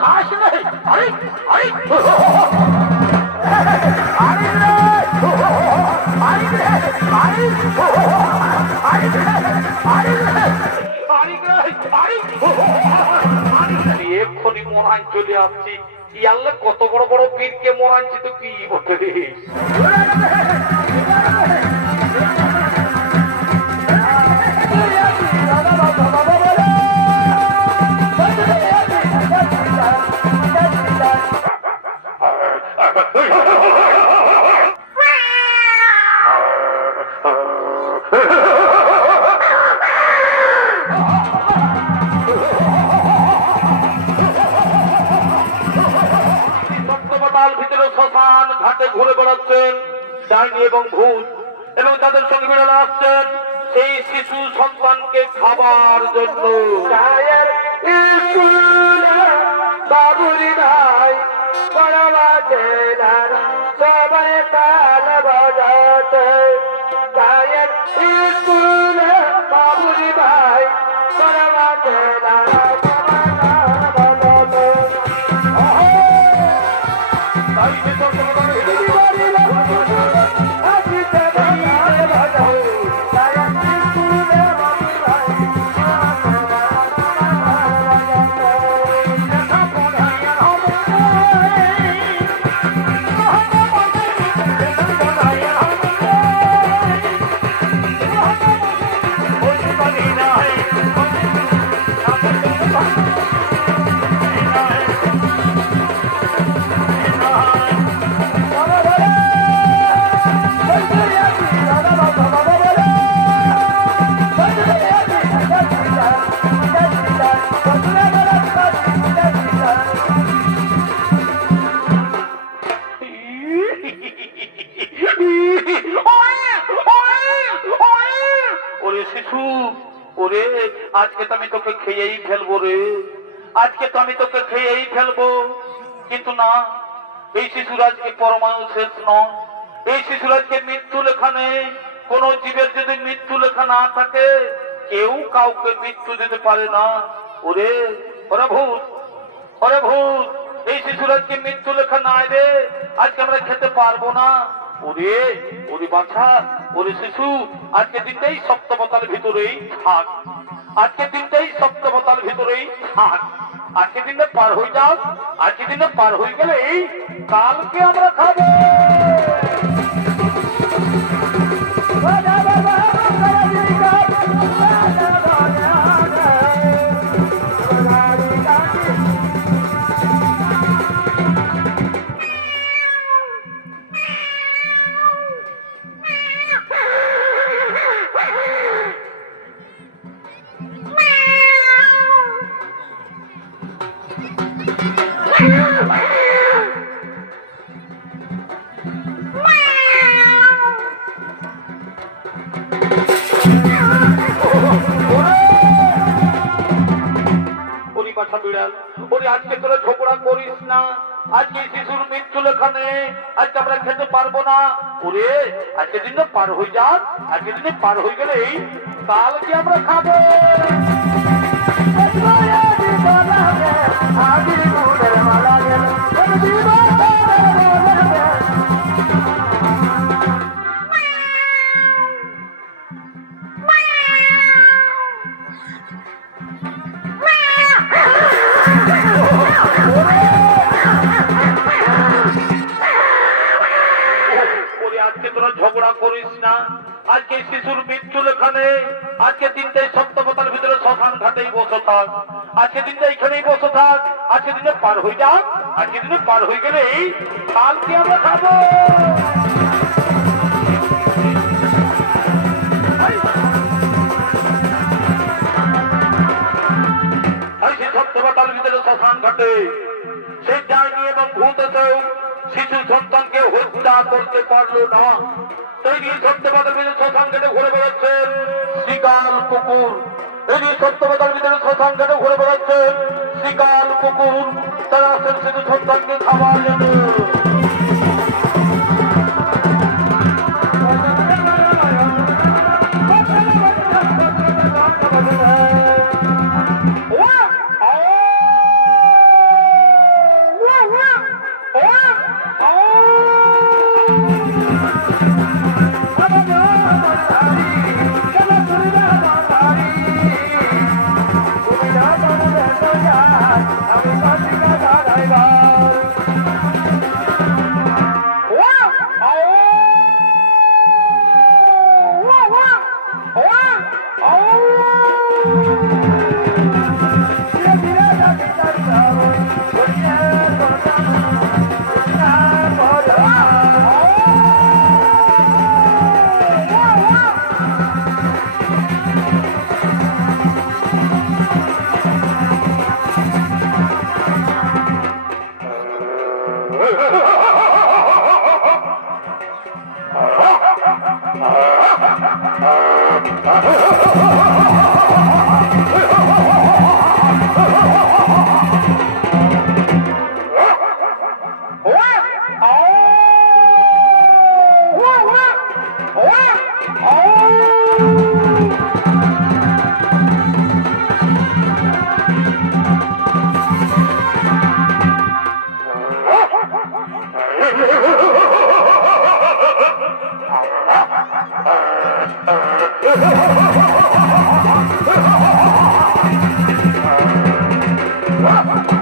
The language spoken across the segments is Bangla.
খাস নাই আরে আরে এক্ষুনি মরান চলে আসছি ইয়াল্লা কত বড় বড় বীরকে মরানছি তো কি বলতে ঘুরে বেড়াচ্ছেন ডাইনি এবং ভূত এবং তাদের সঙ্গে বেড়ানো আসছেন সেই শিশু সন্তানকে খাবার জন্য বাবুরি ভাই সবাই তাল বাজাতে স্কুলে বাবুরি ভাই আজকে তো আমি তোকে খেয়েই ফেলবো রে আজকে তো আমি তোকে খেয়েই ফেলবো কিন্তু না এই শিশুর আজকে পরমাণু শেষ নয় এই শিশুর আজকে মৃত্যু লেখা নেই কোন জীবের যদি মৃত্যু লেখা না থাকে কেউ কাউকে মৃত্যু দিতে পারে না ওরে ওরে ভূত এই শিশুর আজকে মৃত্যু লেখা নাই রে আজকে আমরা খেতে পারবো না ওরে ওরে বাছা ওরে শিশু আজকে দিনটাই সপ্তমতার ভিতরেই থাক আজকে দিনটাই সপ্তমতার ভিতরেই থাক আজকে দিনটা পার হয়ে যাও আজকে দিনটা পার হয়ে গেলে কালকে আমরা খাবো আজকে তোরা ঝগড়া করিস না আজকে শিশুর মৃত্যু লেখা নেই আজকে আমরা খেতে পারবো না ওরে আজকে দিনটা পার হয়ে যাক আজকে দিনে পার হয়ে গেলে কালকে আমরা খাবো ঝগড়া করিস না আজকে শিশুর মৃত্যু লেখা নেই আজকে দিনটাই সপ্তমতার ভিতরে শ্মশান ঘাটেই বসে থাক আজকে দিনটা এখানেই বসে থাক আজকে দিনে পার হয়ে যাক আজকে দিনে পার হয়ে গেলে কালকে আমরা খাবো সপ্তমতার ভিতরে শ্মশান ঘাটে সেই ডাইনি এবং ভূত এসেও শিশু সন্তানকে হত্যা করতে পারলো না তৈরি সত্যবাদের ভিতরে শ্মশান ঘাটে ঘুরে বেড়াচ্ছেন শিকাল কুকুর এই সত্যবাদের ভিতরে শ্মশান ঘাটে ঘুরে বেড়াচ্ছেন শিকাল কুকুর তারা শিশু সন্তানকে খাবার জন্য দেখি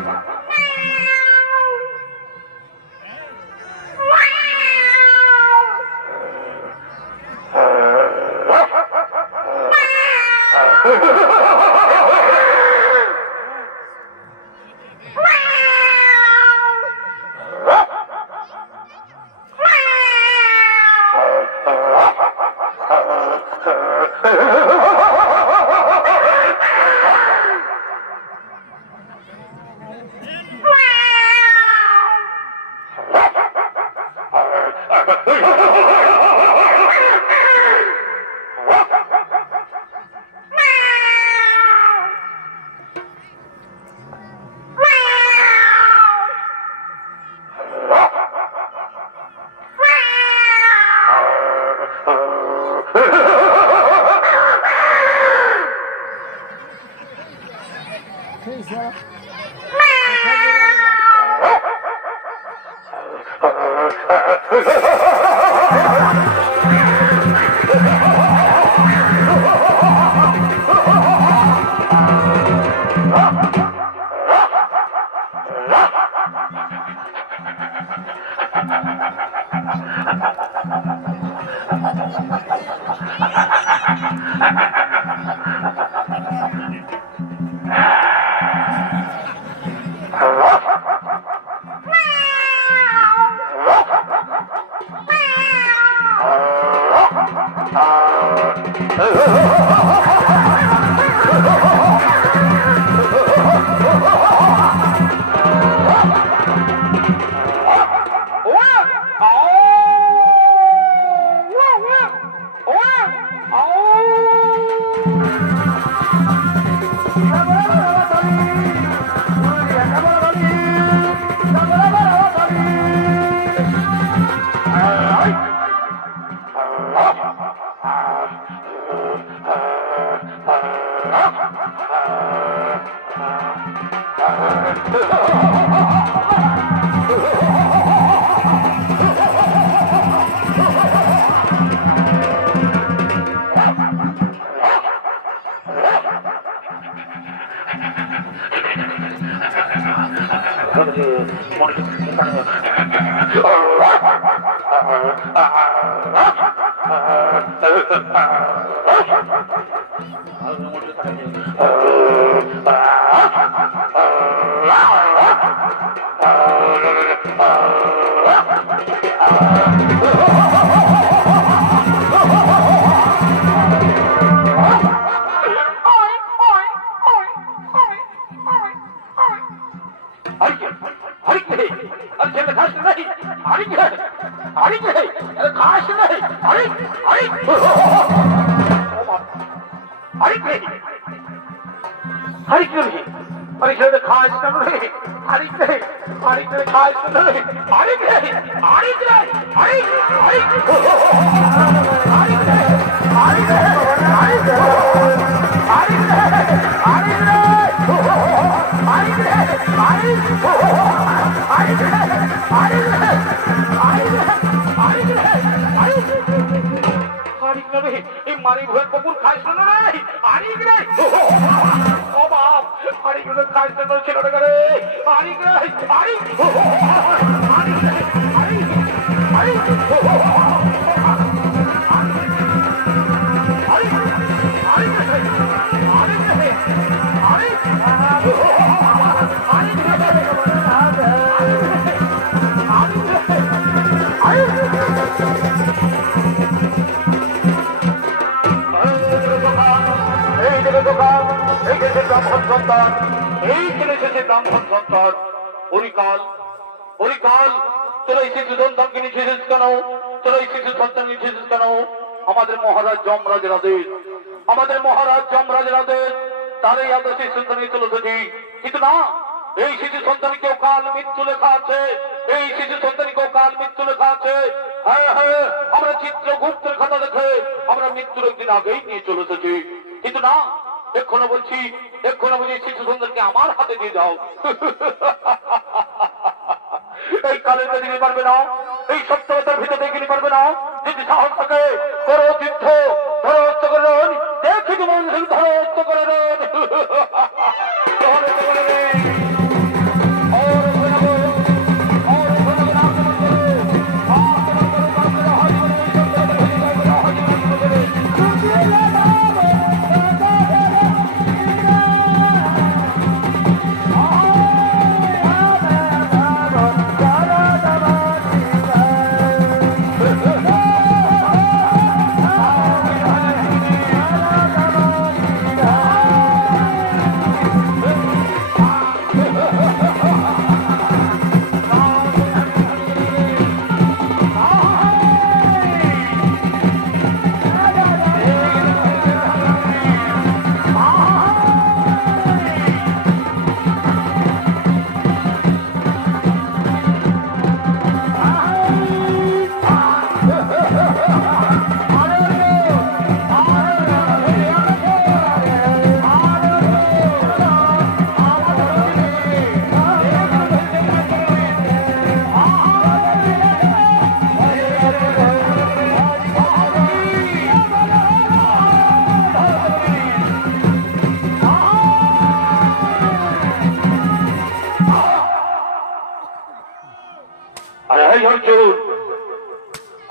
এই অর্জুন,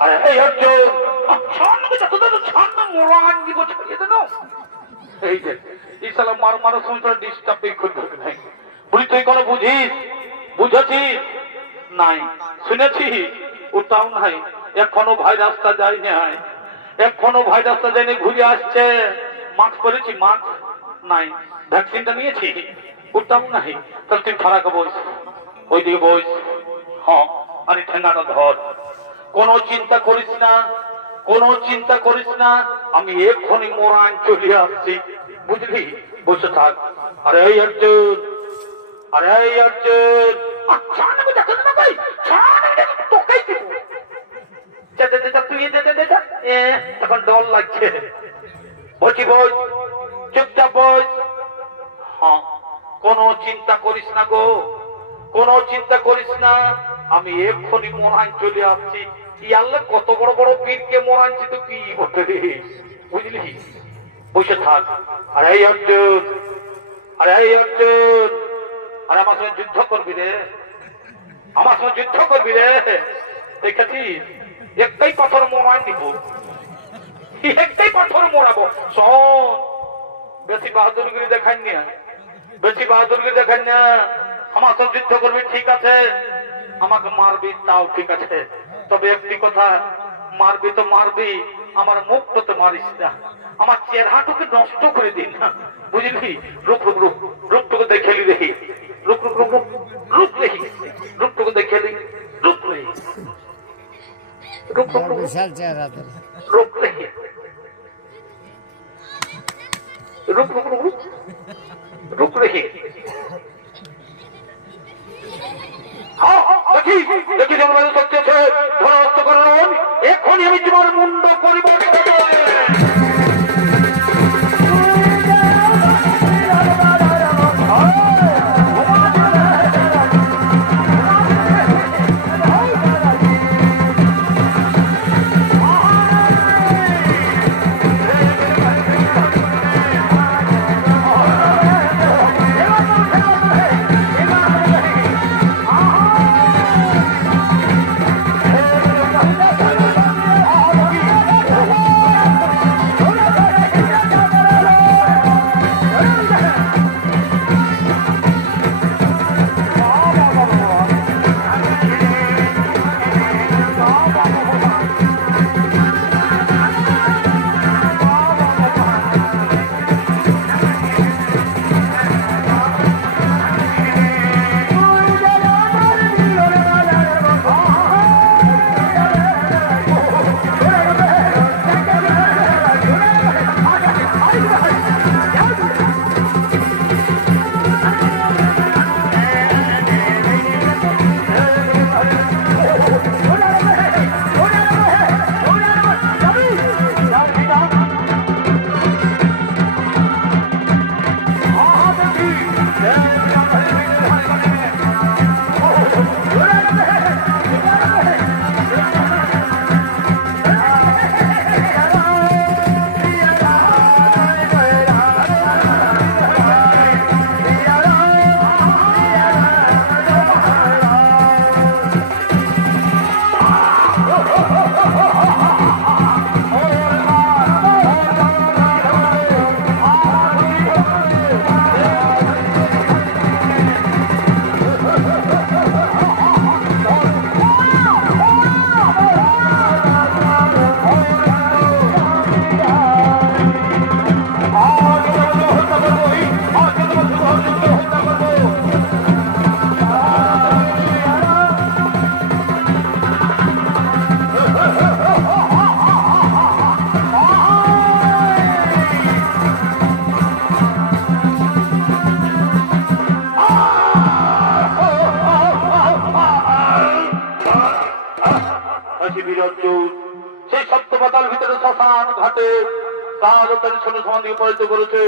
আরে এই অর্জুন, ছাড় না মোরান দিব ছাড়িয়ে দেন। এই যে এই শালা মার সংসার ডিস্টার্ব করতে নাই। বলি তুই কোনো বুঝিস, বুঝেছিস নাই, শুনেছি ওটাও নাই। এখনো ভাই রাস্তা যায় নাই, এখনো ভাই রাস্তা যায়নি, ঘুরে আসছে। মাস্ক করেছি, মাস্ক নাই। ভ্যাকসিনটা নিয়েছি, ওটাও নাই। তাহলে তুই খারাপ বস, ওইদিকে বস। হ্যাঁ, আরে ঠেঙ্গাটা ধর, কোনো চিন্তা করিস না, কোনো চিন্তা করিস না, আমি এক্ষুনি মোরান চলে আসছি, বুঝলি? বসে থাক। আরে এই অর্জুন, আরে এই অর্জুন, তখন ডর লাগছে। বলছি বস, চুপচাপ বস। হ্যাঁ, কোনো চিন্তা করিস না গো, কোনো চিন্তা করিস না, আমি এক্ষুনি মোরান চলে আসছি। আল্লাহ কত বড় বড় বীরকে মোরানছি তো কি বলতে, বুঝলি? বসে থাক। আরে এই অর্জুন, আরে এই অর্জুন, আরে আমার সঙ্গে যুদ্ধ করবি রে, আমার সঙ্গে যুদ্ধ করবি রে। দেখেছিস, একটাই পাথর মোরান দিব, একটাই পাথর মোড়াবো। শোন, বেশি বাহাদুরগিরি দেখান না, বেশি বাহাদুরগিরি দেখান না। আমার সঙ্গে যুদ্ধ করবি ঠিক আছে, আমাকে মারবি তাও ঠিক আছে, তবে একটি কথা, মারবি তো মারবি, আমার মুখটাতে মারিস না, আমার চেহারাটুকে নষ্ট করে দিন না, বুঝলি? রূপ রূপ রূপ রূপটুকু দেখে লি দেখি, রূপ রূপ রূপ রূপ দেখি, রূপটুকু দেখে লি, রূপ দেখি, রূপ রূপ বিশাল চেহারা, রূপ দেখি, রূপ রূপ রূপ রূপ দেখি। দেখি দেখি তোমার সত্যি আছে, ধরাস্ত করুন, এখনই আমি তোমার মুন্ড পরিবর্তন করব। সেই সপ্তপাতার ভিতরে শ্মশান ঘাটে তার সমাধি পরিচিত করেছে।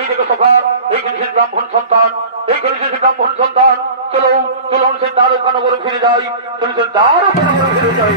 এই দেখো সভা, এইখানে সে ব্রাহ্মণ সন্তান, এইখানে সে ব্রাহ্মণ সন্তান। চলো চলুন সে দ্বারকা নগরে ফিরে যাই, চলুন সে দ্বারকা নগরে ফিরে যাই।